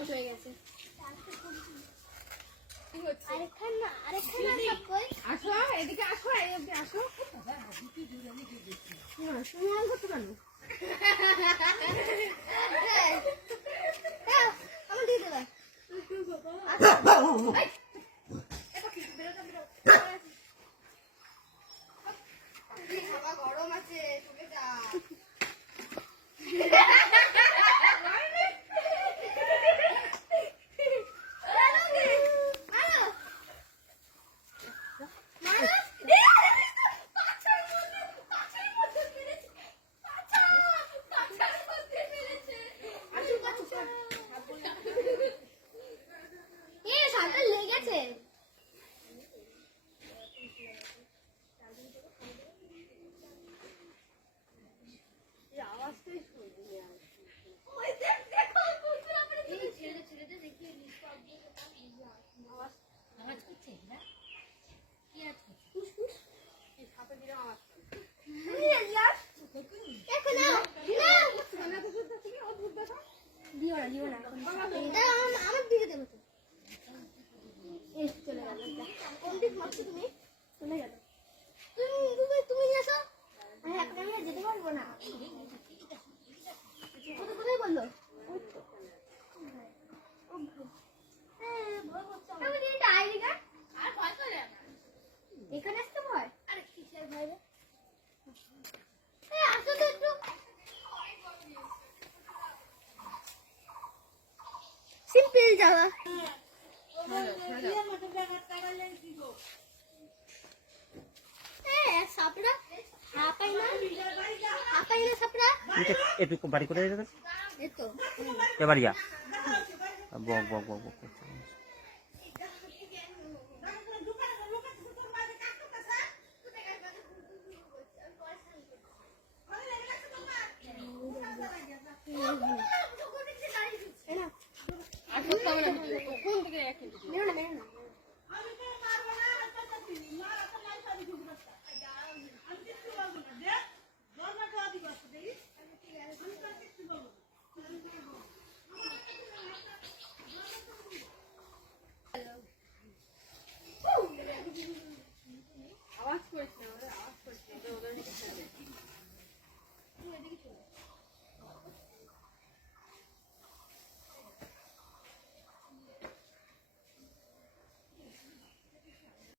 Out হয়ে গেছে। আসো এদিকে আসো, এই অবধি আসো। তুমি অন করতে পারো। আমার দিয়ে দেবে। গরম আছে, চলে যা। সিম্পল যাওয়া একটু বাড়ি করে দেবেন। এবারিয়া বক বক বক বক